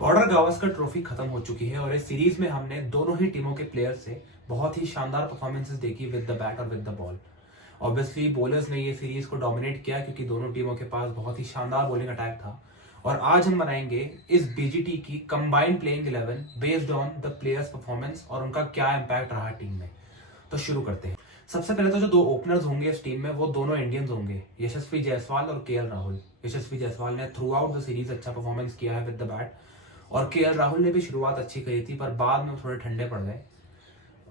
Border Gavaskar trophy खत्म हो चुकी है और इस सीरीज में हमने दोनों ही टीमों के प्लेयर्स से बहुत ही शानदार परफॉर्मेंसेस देखी विद द बैट और with the ball. Obviously bowlers ने ये सीरीज को डोमिनेट किया क्योंकि दोनों टीमों के पास बहुत ही शानदार बॉलिंग अटैक था। और आज हम बनाएंगे इस बीजीटी की combined playing 11 based on the players performance और उनका क्या इम्पैक्ट रहा टीम में। तो शुरू करते हैं। सबसे पहले तो जो दो ओपनर्स होंगे इस टीम में वो दोनों इंडियंस होंगे, यशस्वी जायसवाल और केएल राहुल। यशस्वी जायसवाल ने थ्रू आउट द सीरीज अच्छा परफॉर्मेंस किया है विद द बैट और केएल राहुल ने भी शुरुआत अच्छी करी थी, पर बाद में थोड़े ठंडे पड़ गए।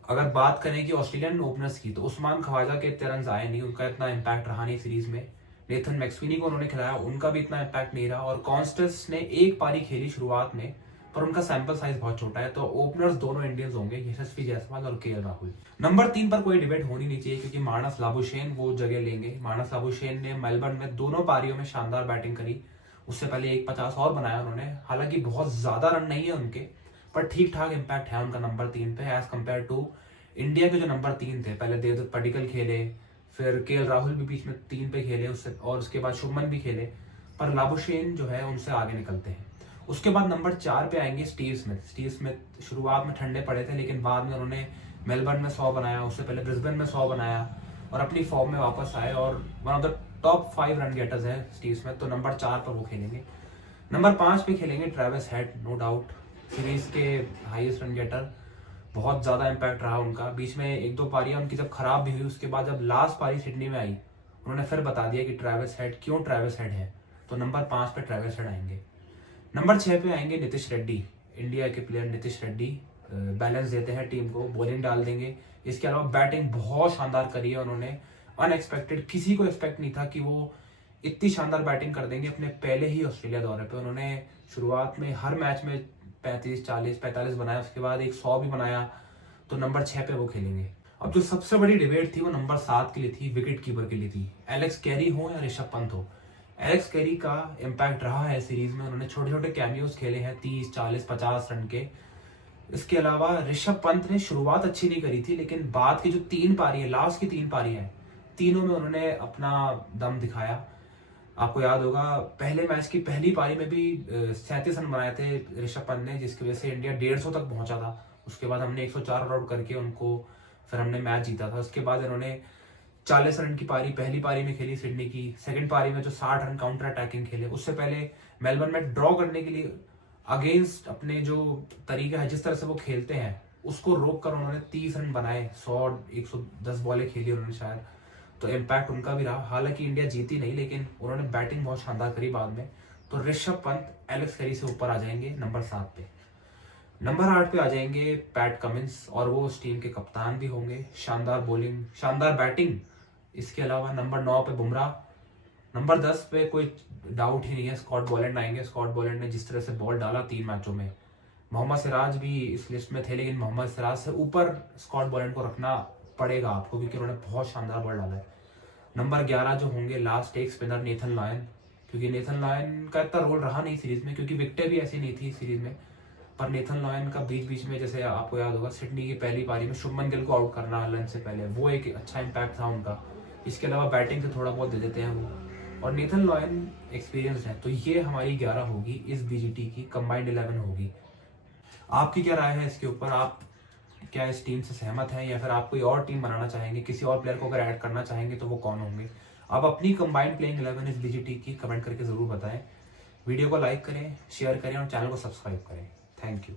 अगर बात करें कि ऑस्ट्रेलियन ओपनर्स की, तो उस्मान ख्वाजा के इतने रन आए नहीं, उनका इतना इम्पैक्ट रहा नहीं सीरीज में। नेथन मैक्सविनी को उन्होंने खिलाया, उनका भी इतना इम्पैक्ट नहीं रहा। और कॉन्स्टेंस ने एक पारी खेली शुरुआत में, पर उनका सैंपल साइज बहुत छोटा है। तो ओपनर्स दोनों इंडियंस होंगे, यशस्वी जायसवाल और केएल राहुल। नंबर 3 पर कोई डिबेट होनी नहीं चाहिए क्योंकि मानस लाबुशेन वो जगह लेंगे। मानस लाबुशेन ने मेलबर्न में दोनों पारियों में शानदार बैटिंग करी। उससे पहले 150 और बनाया उन्होंने, हालांकि बहुत ज्यादा रन नहीं है उनके, पर ठीक ठाक इम्पैक्ट है उनका नंबर 3 पे एज कम्पेयर टू इंडिया के जो नंबर 3 थे। पहले देवदत्त पडिक्कल खेले, फिर केएल राहुल भी बीच में 3 पे खेले उससे, और उसके बाद शुभमन भी खेले, पर लाबुशेन जो है उनसे आगे निकलते हैं। उसके बाद नंबर 4 पे आएंगे स्टीव स्मिथ। स्टीव स्मिथ शुरुआत में ठंडे पड़े थे, लेकिन बाद में उन्होंने मेलबर्न में 100 बनाया, उससे पहले ब्रिस्बेन में 100 बनाया और अपनी फॉर्म में वापस आए और one of the top 5 run getters है स्टीव स्मिथ। तो नंबर 4 पर वो खेलेंगे। नंबर 5 पे खेलेंगे Travis Head, no doubt series के हाईएस्ट रन गेटर। बहुत ज्यादा इम्पैक्ट रहा उनका। बीच में एक दो पारियां उनकी जब खराब भी हुई, उसके बाद जब लास्ट पारी सिडनी में आई, उन्होंने फिर बता दिया कि ट्रेविस हेड क्यों ट्रेविस हेड है। तो नंबर 5 पे ट्रेविस हेड आएंगे। नंबर 6 पे आएंगे नीतीश रेड्डी, इंडिया के प्लेयर नीतीश रेड्डी। बैलेंस देते हैं टीम को, बॉलिंग डाल देंगे। इसके अलावा बैटिंग बहुत शानदार करी है उन्होंने, अनएक्सपेक्टेड, किसी को एक्सपेक्ट नहीं था कि वो इतनी शानदार बैटिंग कर देंगे। अपने पहले ही ऑस्ट्रेलिया दौरे पे उन्होंने शुरुआत में हर मैच में 35, 40, 45 बनाया, उसके बाद एक 100 भी बनाया। तो नंबर 6 पे वो खेलेंगे। अब जो सबसे बड़ी डिबेट थी वो नंबर 7 के लिए थी, विकेट कीपर के लिए थी। एलेक्स कैरी हो या ऋषभ पंत हो, एलेक्स कैरी का इम्पैक्ट रहा है सीरीज में। उन्होंने छोटे छोटे कैमियोज खेले हैं 30, 40, 50 रन के। इसके अलावा ऋषभ पंत ने शुरुआत अच्छी नहीं करी थी, लेकिन बाद की जो 3 पारी है, लास्ट की 3 पारी है, तीनों में उन्होंने अपना दम दिखाया। आपको याद होगा पहले मैच की पहली पारी में भी 37 रन बनाए थे ऋषभ पंत ने, जिसकी वजह से इंडिया 150 तक पहुंचा था। उसके बाद हमने 104 रन आउट करके उनको फिर हमने मैच जीता था। उसके बाद इन्होंने 40 रन की पारी पहली पारी में खेली सिडनी की। सेकंड पारी में जो 60 रन काउंटर अटैकिंग खेले, उससे पहले मेलबर्न में ड्रॉ करने के लिए अगेंस्ट अपने जो तरीका है, जिस तरह से वो खेलते हैं, उसको रोक कर उन्होंने 30 रन बनाए। 110 बॉलें खेली उन्होंने शायद। तो इम्पैक्ट उनका भी रहा। हालांकि इंडिया जीती नहीं, लेकिन उन्होंने बैटिंग बहुत शानदार करी बाद में। तो ऋषभ पंत एलेक्स कैरी से ऊपर आ जाएंगे नंबर 7 पे। नंबर 8 पे आ जाएंगे पैट कमिंस, और वो उस टीम के कप्तान भी होंगे। शानदार बॉलिंग, शानदार बैटिंग। इसके अलावा नंबर 9 पे बुमराह। नंबर 10 पे कोई डाउट ही नहीं है, स्कॉट बोलैंड आएंगे। स्कॉट बोलैंड ने जिस तरह से बॉल डाला 3 मैचों में, मोहम्मद सिराज भी इस लिस्ट में थे, लेकिन मोहम्मद सिराज से ऊपर स्कॉट बोलैंड को रखना पड़ेगा आपको, क्योंकि उन्होंने बहुत शानदार बॉल डाला है। नंबर 11 जो होंगे लास्ट एक स्पिनर नेथन लायन, क्योंकि नेथन लायन का इतना रोल रहा नहीं सीरीज में, क्योंकि विकेटें भी ऐसी नहीं थी सीरीज में। पर नेथन लायन का बीच बीच में, जैसे आपको याद होगा सिडनी की पहली पारी में शुभमन गिल को आउट करना लंच से पहले, वो एक अच्छा इम्पैक्ट था उनका। इसके अलावा बैटिंग से थोड़ा बहुत दे देते हैं वो, और नेथन लायन एक्सपीरियंस है। तो ये हमारी 11 होगी, इस बीजीटी की कंबाइंड 11 होगी। आपकी क्या राय है इसके ऊपर? आप क्या इस टीम से सहमत हैं, या फिर आप कोई और टीम बनाना चाहेंगे? किसी और प्लेयर को अगर ऐड करना चाहेंगे तो वो कौन होंगे? आप अपनी कंबाइंड प्लेइंग 11 इस बीजीटी की कमेंट करके जरूर बताएं। वीडियो को लाइक करें, शेयर करें और चैनल को सब्सक्राइब करें। Thank you.